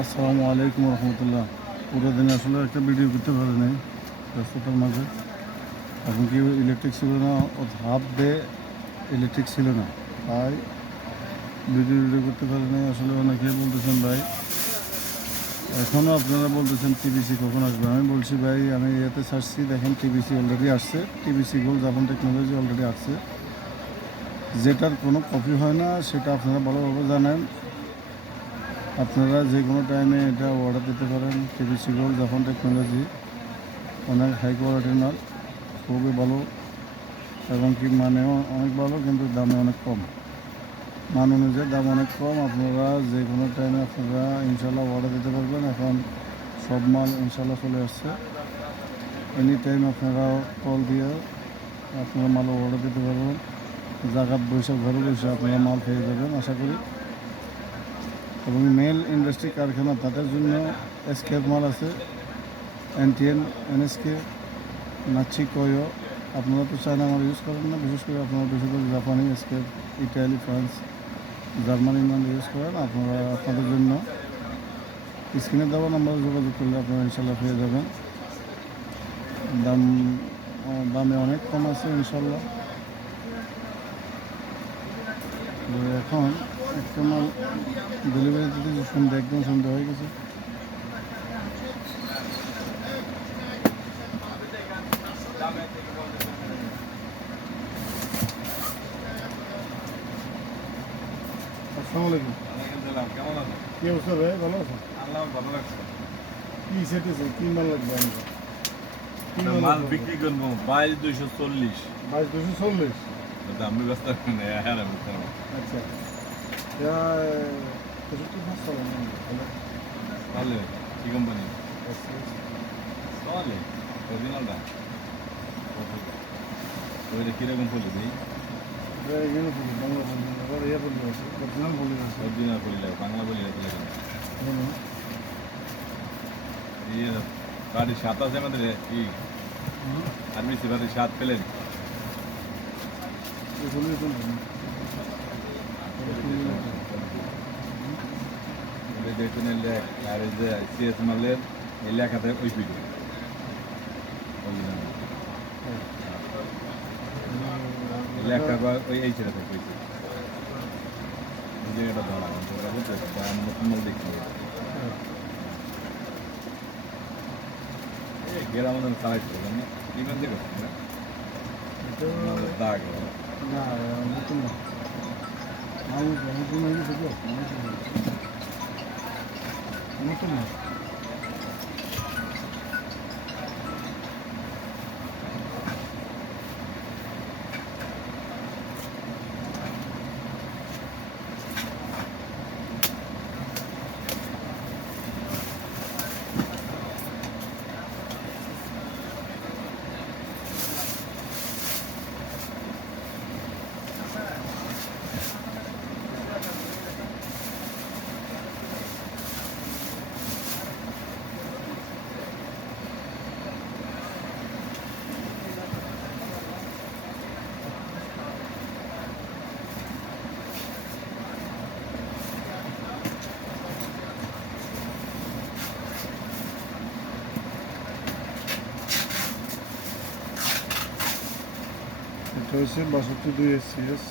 আসসালামু আলাইকুম রহমতুল্লাহ। পুরো দিন আসলে একটা ভিডিও করতে পারি নাই ব্যস্ততার মাঝে। এখন কি ইলেকট্রিক ছিল না, হাফ ডে ইলেকট্রিক ছিল না, তাই ভিডিও করতে পারি নাই। আসলে অনেকে বলতেছেন ভাই, এখনও আপনারা বলতেছেন টিবিসি কখন আসবে। আমি বলছি ভাই, আমি ইয়েতে ছাড়ছি, দেখেন টিবিসি অলরেডি আসছে। TBC gold Japan technology already আসছে, যেটার কোনো কপি হয় না, সেটা আপনারা ভালোভাবে জানেন। আপনারা যে কোনো টাইমে এটা অর্ডার দিতে পারেন। টিবিসি গোল্ড জাপান টেকনোলজি অনেক হাই কোয়ালিটির মাল, খুবই ভালো এবং কি মানেও অনেক ভালো, কিন্তু দামে অনেক কম। মান অনুযায়ী দাম অনেক কম। আপনারা যে কোনো টাইমে আপনারা ইনশাল্লাহ অর্ডার দিতে পারবেন। এখন সব মাল ইনশাল্লাহ চলে আসছে। এনি টাইম আপনারা কল দিয়ে আপনারা মাল অর্ডার দিতে পারবেন। জায়গাত বৈশাখ ঘরে বসে আপনারা মাল পেয়ে যাবেন আশা করি। এবং মেল ইন্ডাস্ট্রি কারখানা, তাদের জন্য এসকের মাল আছে, এনটিএন, এনএসকে, নাচি, কয়ো। আপনারা তো চায়না মাল ইউজ করেন না, বিশেষ করে আপনারা বেশিরভাগ জাপানি, এসকের, ইটালি, ফ্রান্স, জার্মানি মাল ইউজ করেন। আপনারা আপনাদের জন্য স্ক্রিনে দেওয়া নাম্বারে যোগাযোগ করলে আপনারা ইনশাল্লাহ পেয়ে যাবেন। দামে অনেক কম আছে ইনশাল্লাহ। এখন একটা মাল ডেলিভারি দিতে একদম সন্ধ্যা হয়ে গেছে। আসসালামু আলাইকুম। কেমন আছো? কি অবস্থা ভাই, ভালো আছো? আল্লাহ ভালো লাগছে। কি সেটেছে, কি মাল লাগবে আমাকে? কি মাল বিক্রি করবো 2240। 2240। আমি ব্যস্ত হ্যাঁ বুঝতে আচ্ছা, তাহলে কি কোম্পানি? তাহলে অরিজিনালটা ওইটা কিরকম পড়লি দিই? অরিজিনাল পড়ি লাগে, বাংলা বলি লাগে। ইয়ে গাড়ি 7 আছে আমাদের, কি আর্মি সিবারে 7 পেলেন। দেখুন লেখ আর এই যে সিএস মালের এই লেখাতে ওই ভিডিও লেখা ওই এই ছেলেটা পেয়েছি। এই জায়গাটা ধরা বুঝতে নতুন মাল দেখছি। গ্রাম চালাইছিল ইভেন থেকে দাগ না, নতুন না, নতুন না। এটা হচ্ছে 62 SCS।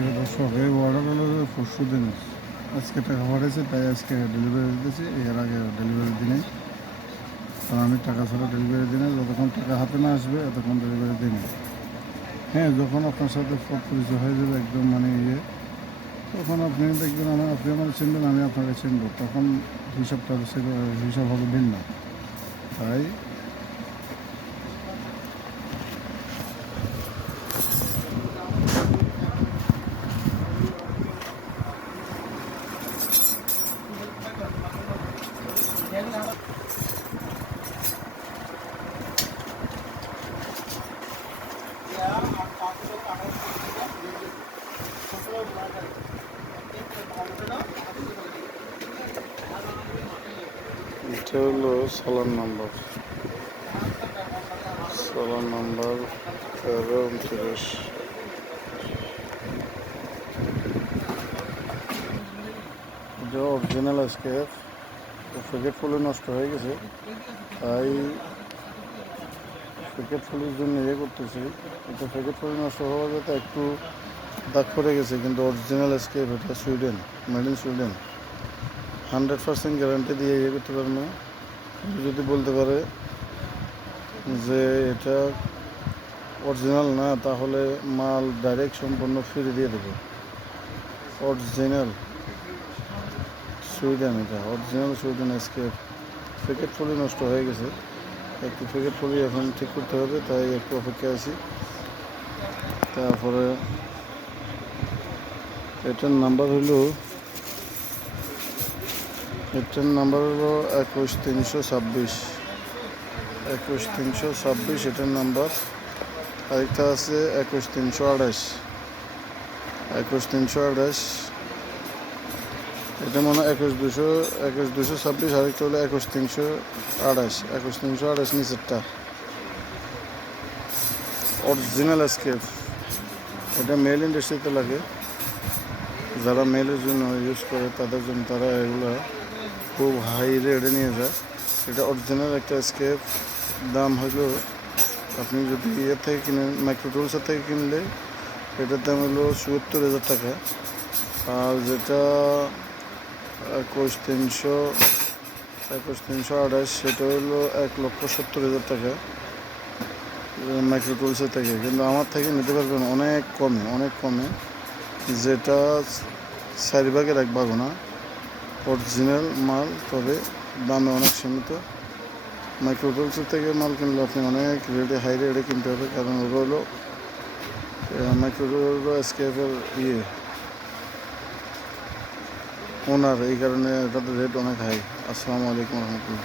আজকে দর্শক এই অর্ডার হলো পরশু দিন, আজকে টাকা পাঠাইছে তাই আজকে ডেলিভারি দিতেছি। এর আগে ডেলিভারি দিনে, কারণ আমি টাকা ছাড়া ডেলিভারি দিনে, যতক্ষণ টাকা হাতে না আসবে ততক্ষণ ডেলিভারি দিনে। হ্যাঁ, যখন আপনার সাথে পথ পরিচয় হয়ে যাবে একদম তখন আপনি দেখবেন আপনি আমার চিনবেন, আমি আপনাকে চিনব, তখন হিসাবটা হিসাব হবে ভিন্ন। তাই এটা হলো সালান নাম্বার 1329। এটা অরিজিনাল আজকে প্যাকেট ফুলে নষ্ট হয়ে গেছে, তাই প্যাকেট ফুলের জন্য করতেছি। এটা প্যাকেট ফুলে নষ্ট হওয়ার যাতে একটু দাগ পড়ে গেছে, কিন্তু অরিজিনাল স্কেপ, এটা Sweden, made in Sweden. 100% guarantee দিয়ে করতে পারবো না। যদি বলতে পারে যে এটা অরিজিনাল না, তাহলে মাল ডাইরেক্ট সম্পূর্ণ ফ্রি দিয়ে দেবে। অরিজিনাল সুইডেন, এটা অরিজিনাল সুইডেন স্কেপ। প্যাকেট ফুলি নষ্ট হয়ে গেছে, একটু প্যাকেট ফুলি এখন ঠিক করতে হবে, তাই একটু অপেক্ষায় আছি। তারপরে এটার নাম্বার হলো 21326। এটার নাম্বার। আরেকটা আছে 21328। এটা মনে হয় 21226। আরেকটা হলো 21328 নিচেরটা অরিজিনাল স্কেপ। এটা মেল ইন্ডাস্ট্রিতে লাগে, যারা মেলের জন্য ইউজ করে তাদের জন্য, তারা এগুলো খুব হাই রেটে নিয়ে যায়। এটা অরিজিনাল একটা স্কেপ। দাম হলো, আপনি যদি থেকে কিনেন, মাইক্রোটুলসের থেকে কিনলে এটার দাম হলো ৭৪,০০০ টাকা। আর যেটা 21328 সেটা হলো 1,70,000 টাকা মাইক্রোটুলসের থেকে। কিন্তু আমার থেকে নিতে পারবেন অনেক কমে, যেটা 4 ভাগের 1 ভাগও না। অরিজিনাল মাল, তবে দামে অনেক সীমিত। মাইক্রোটুলসের থেকে মাল কিনলে আপনি অনেক হাই রেটে কিনতে হবে, কারণ ওগুলো হলো মাইক্রোটুল স্কেপের ওনার, এই কারণে তাদের রেট অনেক হাই। আসসালামু আলাইকুম রহমতুল্লাহ।